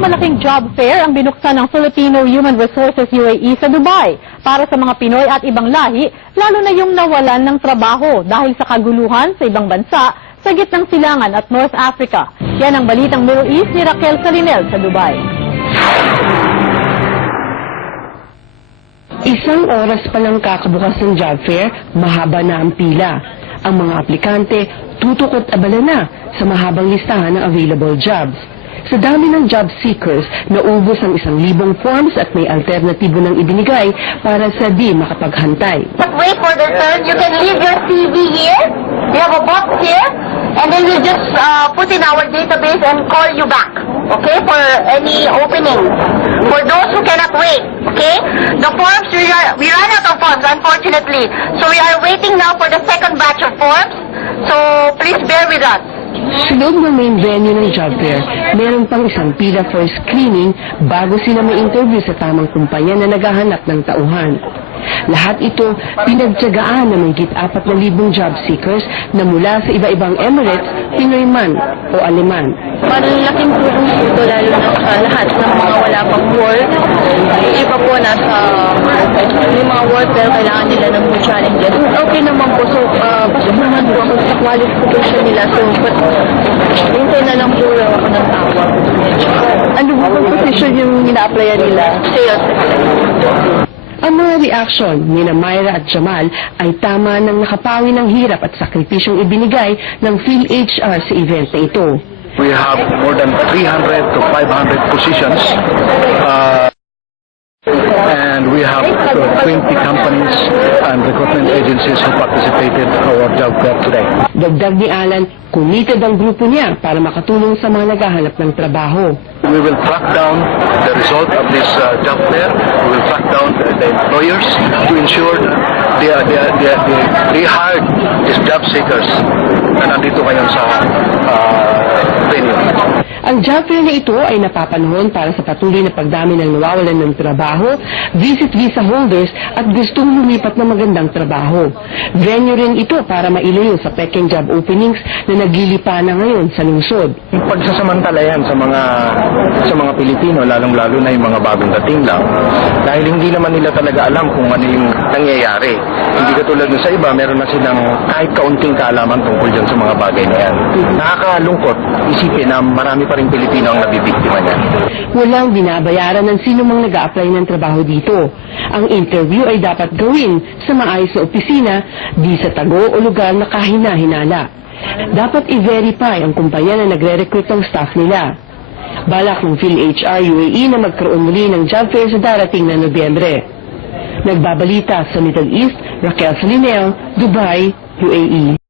Isang malaking job fair ang binuksan ng Filipino Human Resources UAE sa Dubai para sa mga Pinoy at ibang lahi, lalo na yung nawalan ng trabaho dahil sa kaguluhan sa ibang bansa sa gitnang silangan at North Africa. Yan ang balitang Middle East ni Raquel Salinel sa Dubai. Isang oras pa lang kakabukas ng job fair, mahaba na ang pila. Ang mga aplikante tutok at abala na sa mahabang listahan ng available jobs. Sa dami ng job seekers, naubos ang 1,000 forms at may alternatibo ng ibinigay para sa di makapaghantay. But wait for the turn. You can leave your CV here. We have a box here. And then we'll just put in our database and call you back. Okay? For any opening. For those who cannot wait. Okay? The forms, we ran out of forms, unfortunately. So we are waiting now for the second batch of forms. So please bear with us. Sa loob ng main venue ng job fair, meron pang isang pila for screening bago sila ma-interview sa tamang kumpanya na naghahanap ng tauhan. Lahat ito pinagtiyagaan ng mahigit 4,000 job seekers na mula sa iba-ibang Emirates, Pinoy man o Aleman. Malaking tulong ito lalo na sa lahat ng mga wala pang work. Yung iba po nasa yung mga work pero kailangan nila ng new challenges. Okay naman po. So, pasok naman po ako sa qualification nila. So, hintay na lang po ako ng tawag. Ano ba ang position yung ina-applyan nila? Sales. Ang mga reaksyon ni Myra at Jamal ay tama ng nakapawi ng hirap at sakripisyong ibinigay ng PhilHR sa event na ito. We have more than 300 to 500 positions and we have 20 companies and recruitment agencies who participated in our job fair today. Dagdag ni Alan, committed ang grupo niya para makatulong sa mga naghahanap ng trabaho. We will track down the result of this job fair. We will track down the employers to ensure they hired these job seekers na nandito ngayon sa venue. Ang job fair na ito ay napapanahon para sa patuloy na pagdami ng nawawalan ng trabaho, visit visa holders at gustong lumipat ng magandang trabaho. Venue rin ito para mailayo sa peking job openings na naglilipa na ngayon sa lungsod. Yung pagsasamantala yan sa mga Pilipino, lalong-lalo na yung mga bagong dating lang, dahil hindi naman nila talaga alam kung ano yung nangyayari. Hindi katulad sa iba, meron na silang kahit kaunting kaalaman tungkol dyan sa mga bagay na yan. Nakakalungkot isipin na marami pa rin Pilipino ang nabibiktima niyan. Walang binabayaran ng sino mang nag-a-apply ng trabaho dito. Ang interview ay dapat gawin sa maayos na opisina, di sa tago o lugar na kahina-hinala. Dapat i-verify ang kumpanya na nagre-recruit ng staff nila. Balak ng PhilHR UAE na magkaroon muli ng job fair sa darating na Nobyembre. Nagbabalita sa Middle East, Raquel Salinel, Dubai, UAE.